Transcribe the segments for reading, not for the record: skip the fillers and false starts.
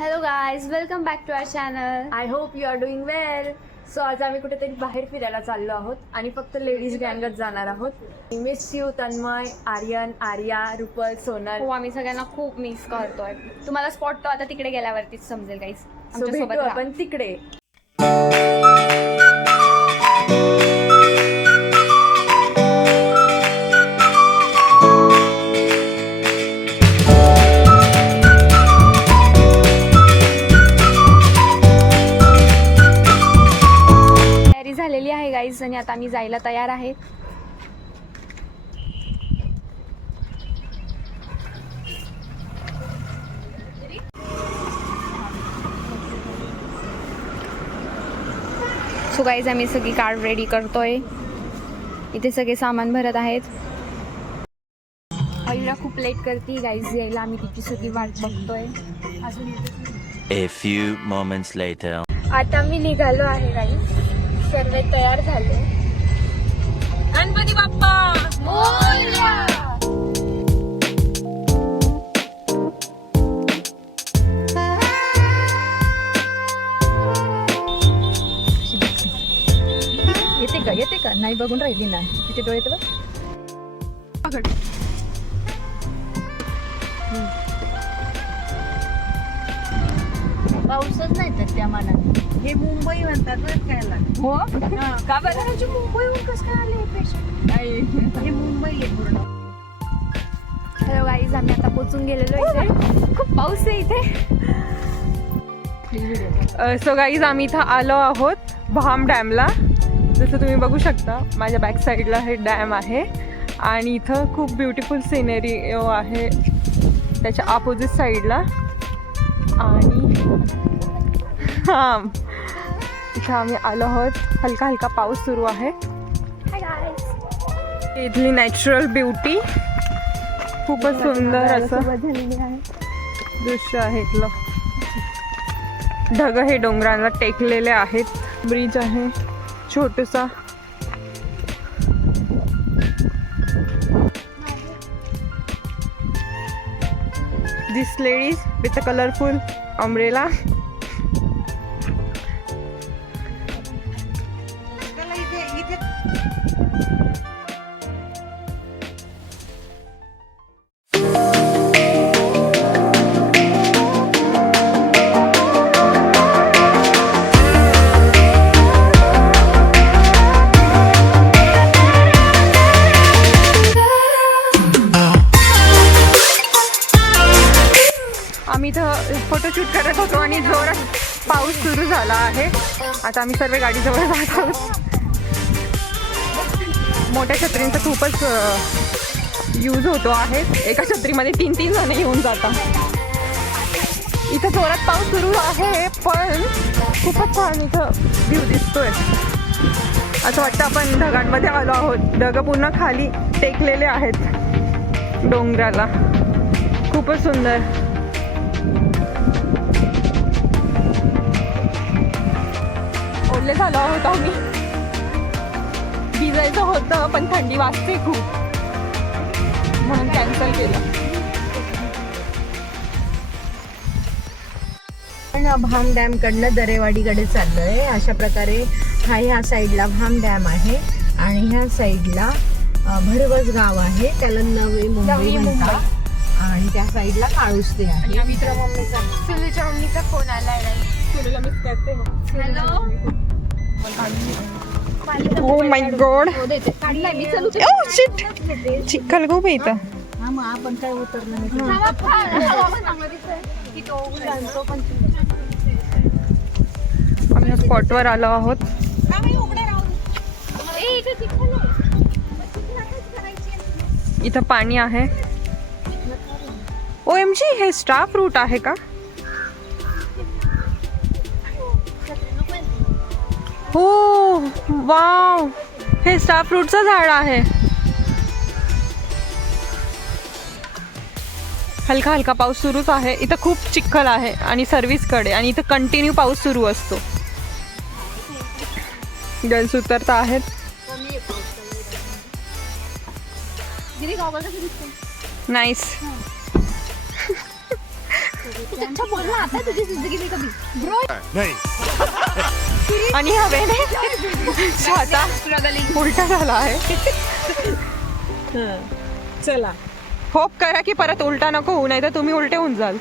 Hello guys, welcome back to our channel. I hope you are doing well. So आज आम्ही कुठेतरी बाहेर फिरायला चाललो आहोत आणि फक्त लेडीज गँगच जाणार आहोत. Miss you Tanmay, Aryan, Arya, Rupal, Sonal. हो, आम्ही सगळ्यांना खूप मिस करतोय. तुम्हाला स्पॉट तो आता तिकडे गेल्यावरतीच समजेल गाईज. सो भेटू आपण तिकडे. तयारी झालेली आहे गाईज आणि आता आम्ही जायला तयार आहे. सो गाईज आम्ही सगळी कार रेडी करतोय. इथे सगळे सामान भरत आहेत. आईला खूप लेट करते गाईज यायला. आम्ही तिची सगळी वाट बघतोय. A few moments later. आता मी निघालो आहे गाईज. सर्व तयार झाले. गणपती बाप्पा मोरया. येते का नाही बघून राहिली ना किती डोळे तर पाऊसच नाही तर त्या मनात. हे मुंबई म्हणतात बरं खायला. हो का बरं मुंबईहून कसं काय आले पेशंट. हे मुंबई आहे पूर्ण. हॅलो गाईज, आम्ही आता पोचून गेलेलो इथे. खूप पाऊस आहे इथे. सो गाईज आम्ही इथं आलो आहोत भाम डॅमला. जसं तुम्ही बघू शकता माझ्या बॅक साईडला हे डॅम आहे आणि इथं खूप ब्युटिफुल सिनेरी आहे त्याच्या अपोजिट साईडला. आणि हां, इथं आम्ही आलो आहोत. हलका हलका पाऊस सुरू आहे. इथली नॅचरल ब्युटी खूपच सुंदर असं दृश्य आहे इथलं. ढग हे डोंगरांना टेकलेले आहेत. ब्रिज आहे छोटूसा. This ladies with a colorful umbrella. आम्ही इथं फोटोशूट करत होतो आणि जोरात पाऊस सुरू झाला आहे. आता आम्ही सर्व गाडीजवळ जात आहोत. मोठ्या छत्रींचा खूपच यूज होतो आहे. एका छत्रीमध्ये 3-3 जण येऊन जातात. इथं जोरात पाऊस सुरू आहे पण खूपच छान इथं व्ह्यू दिसतोय. असं वाटतं आपण ढगांमध्ये आलो आहोत. ढग पूर्ण खाली टेकलेले आहेत डोंगराला. खूपच सुंदर. ओले झालो आहोत आम्ही. भिजायचं होतं पण थंडी वाजते खूप म्हणून कॅन्सल केलं. पण भाम डॅम कडनं दरेवाडीकडे चाललोय. अशा प्रकारे ह्या साईडला भाम डॅम आहे आणि ह्या साईडला भरवस गाव आहे. त्याला नवी मुंबई म्हणतात. आणि त्या साईडला काळुस्ते आहे. सुनीच्या मम्मीचा फोन आलाय. हॅलो. Oh my God. चिखल खूप आहे इथं. हा मग आपण काय उतरलं आम्ही स्पॉटवर आलो आहोत. इथं पाणी आहे. OMG, हे स्टार फ्रूट आहे का? हो वाव, हे स्टार फ्रूटचं झाड आहे. हलका हलका पाऊस सुरूच आहे. इथं खूप चिखल आहे आणि सर्व्हिसकडे आणि इथं कंटिन्यू पाऊस सुरू असतो. गर्ल्स उतरता आहेत. नाईस. अच्छा बोल ना आता तुझी जिंदगी में कभी आणि हवेने छाता उलटा झाला आहे. चला होप करा की परत उलटा नको होऊ, नाही तर तुम्ही उलटे होऊन जाल.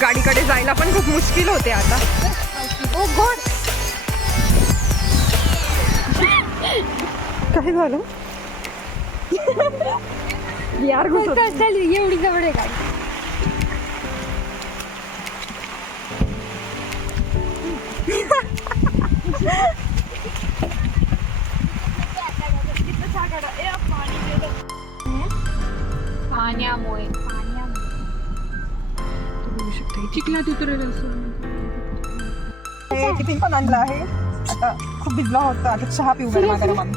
गाडीकडे जायला पण खूप मुश्किल होते आता. ओ गॉड, काय झालं यार? एवढी जवळ आहे गाडी. पाण्यामुळे चिखलात उतरेल टिफिन पण आणलं आहे. आता खूप भिजला होता, आता चहा पिऊ गरमा गरम आम्ही.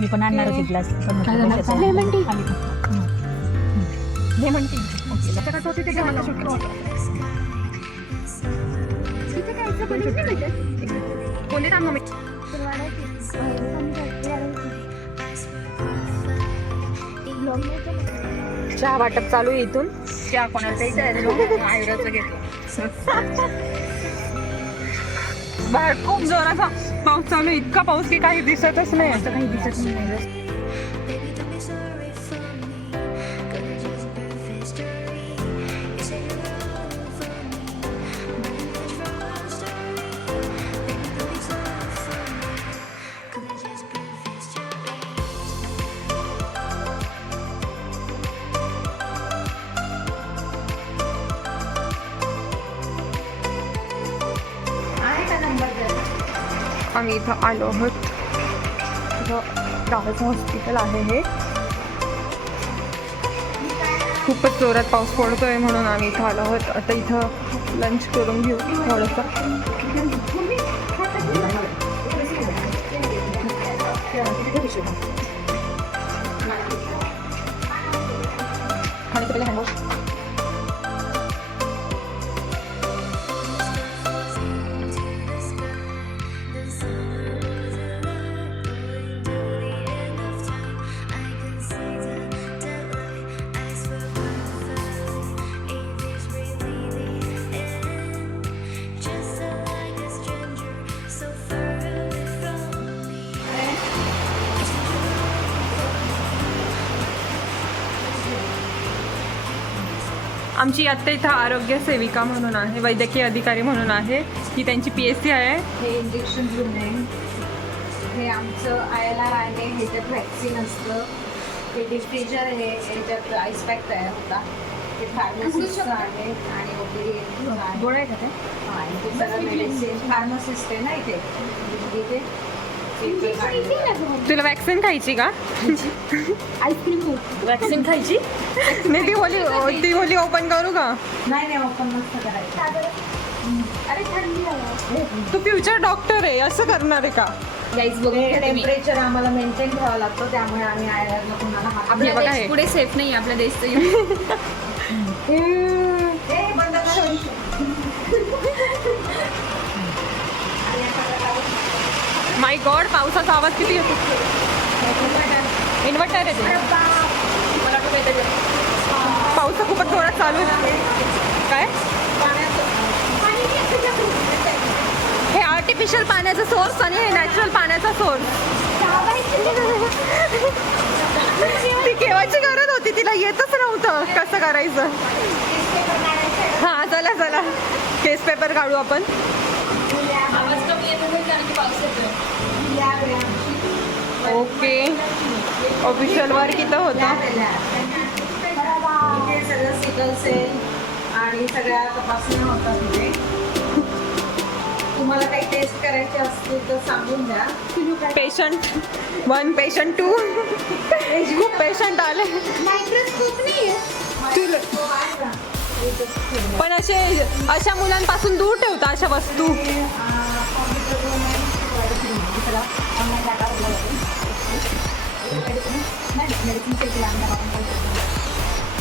मी पण आणणार होती glass lemon tea. Lemon tea. कोणते थांबा मी चहा वाटप चालू आहे इथून. चहा कोणाचा आयुर्वेदाचं घेतलं. बाहेर खूप जोराचा पाऊस चालू आहे. इतका पाऊस की काही दिसतच नाही. असं काही दिसत नाही. आम्ही इथं आलो आहोत. इथं गावाचं हॉस्पिटल आहे हे. खूपच जोरात पाऊस पडतोय म्हणून आम्ही इथं आलो आहोत. आता इथं लंच करून घेऊ थोडंसं. खाण्याचं पहिले हँडवॉश. आमची आत्ता इथं आरोग्य सेविका म्हणून आहे, वैद्यकीय अधिकारी म्हणून आहे. ही त्यांची PSC आहे. हे इंजेक्शन घेऊन आहे. हे आमचं ILR आहे. ह्याच्यात व्हॅक्सिन असतं. हे डिफ्रिजर आहे, ह्याच्यात आईस पॅक तयार होता. हे फार्मसिस्ट आहे आणि OPD गोळ्या का ते? हां, इथे सगळं मेडिसिन. फार्मासिस्ट आहे ना इथे. इथे तुला वॅक्सिन खायची का? आईस्क्रीम वॅक्सिन खायची? नाही, ती बोली ओपन करू का? नाही ओपन नसतं करायचं. अरे थंडी आहे. तू फ्युचर डॉक्टर आहे, असं करणार आहे का? गाईज बघू टेम्परेचर आम्हाला मेंटेन ठेवावं लागतं, त्यामुळे आम्ही ILR ला कोणाला हात आपला बघा देश हे. पुढे सेफ नाही. आपल्या देशचं हे बंद करा. माय गॉड, पावसाचा आवाज किती येतो. इन्व्हर्टर आहे ते. पाऊस तर खूपच जोरात चालू आहे. काय हे आर्टिफिशियल पाण्याचा सोर्स आणि हे नॅचरल पाण्याचा सोर्स. ती केव्हाची गरज होती, तिला येतच नव्हतं कसं करायचं. हां चला चला, केस पेपर काढू आपण. आवाज कमी येतो कारण की पाऊस येतो. ओके, ऑफिशियल वर्क इथं होता. इथे सगळं सिकल सेल आणि सगळ्या तपासण्या होतात इथे. तुम्हाला काही टेस्ट करायचे असतील तर सांगून द्या. पेशंट 1, पेशंट 2, खूप पेशंट आले. मायक्रोस्कोप नाही आहे. तुला पण अशा मुलांपासून दूर ठेवता अशा वस्तू.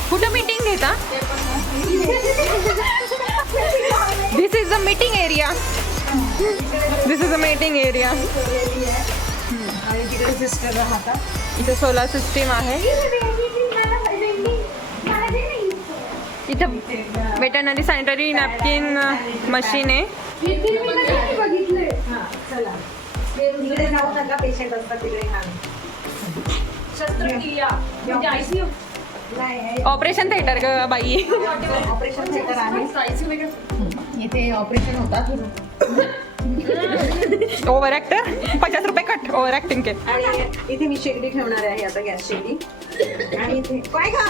कुठं मीटिंग घेता? This is the meeting area. This is the meeting area. इथे सोलार सिस्टीम आहे. इथं वेटरनरी सॅनिटरी नॅपकिन मशीन आहे. तिकडे जाऊ नका, पेशंट असतात तिकडे. ऑपरेशन थिएटर ग बाई. ऑपरेशन थिएटर आहे. इथे ऑपरेशन होतात. ओव्हर ऍक्टर 50 रुपये कट ओव्हर ऍक्टिंग के. आणि इथे मी शेगडी ठेवणार आहे आता, गॅस शेगडी. आणि इथे काय का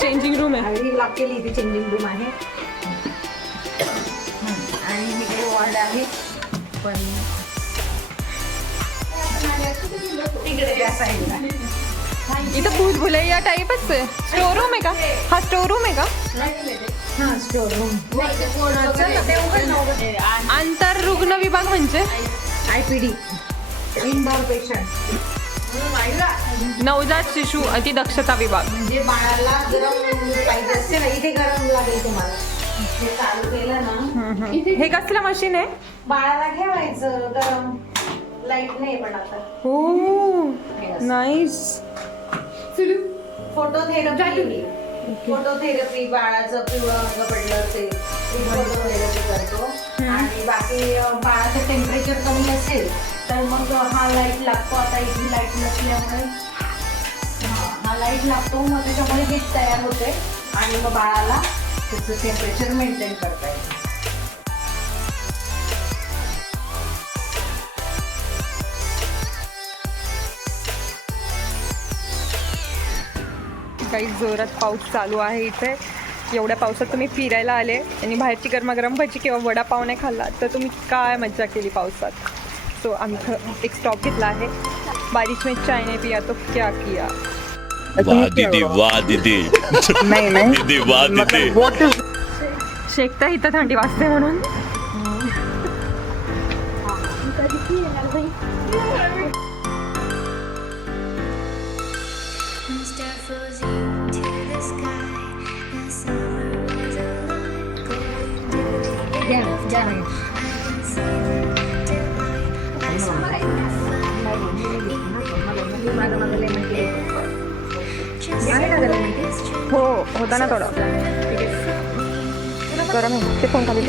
चेंजिंग रूम आहे. आणि लॉक केली, इथे चेंजिंग रूम आहे. आणि इकडे वॉर्ड आहे. पण तिकडे त्या साईडला इथं भूलभुलैया टाईपच आहे. स्टोर रूम आहे का? हा स्टोर रूम आहे का? हा स्टोर रूम. आंतर रुग्ण विभाग म्हणजे IPD इनडोअर पेशंट. नवजात शिशु अतिदक्षता विभाग. म्हणजे बाळाला गरम पाहिजे असते ना, इथे गरम लागेल तुम्हाला. हे चालू केलं ना, हे कसलं मशीन आहे? बाळाला ठेवायचं गरम. लाईट नाही पण आता. हो नाईस. फोटोथेरपी. फोटोथेरपी बाळाचं पिवळं अंग पडलं ते फोटोथेरपी करतो. आणि बाकी बाळाचं टेम्परेचर कमी असेल तर मग हा लाईट लागतो. आता इथे लाईट नसल्यामुळे हा लाईट लागतो. मग त्याच्यामुळे हीट तयार होते आणि मग बाळाला त्याचं टेम्परेचर मेंटेन करता येतं. काही जोरात पाऊस चालू आहे इथे. एवढ्या पावसात तुम्ही फिरायला आले आणि बाहेरची गरमागरम भजी किंवा वडापाव नाही खाल्ला तर तुम्ही काय मज्जा केली पावसात. सो आम्ही एक स्टॉप घेतला आहे. बारिश में चाय नहीं पिया तो क्या किया. वाह दीदी वाह दीदी. नाही दीदी वाह दीदी. शेकता इथं थंडी वाजते म्हणून. हो होता ना थोडं गरम आहे. ते फोन खाली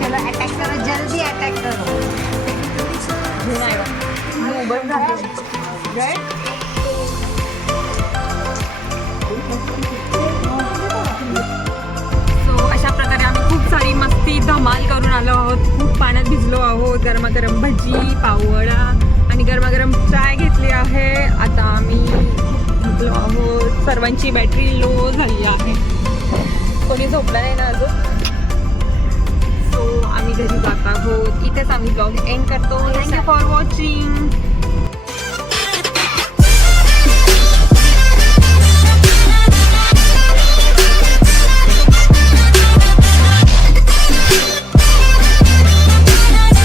चलो अटॅक करो, जल्दी अटॅक करो. सो अशा प्रकारे आम्ही खूप सारी मस्ती धमाल करून आलो आहोत. खूप पाण्यात भिजलो आहोत. गरमागरम भजी पाववडा आणि गरमागरम चाय घेतली आहे. आता आम्ही झोपलो आहोत. सर्वांची बॅटरी लो झाली आहे. कोणी झोपला नाही ना अजून. सो आम्ही घरी जात आहोत. इथेच आम्ही ब्लॉग एंड करतो. Thank you for watching.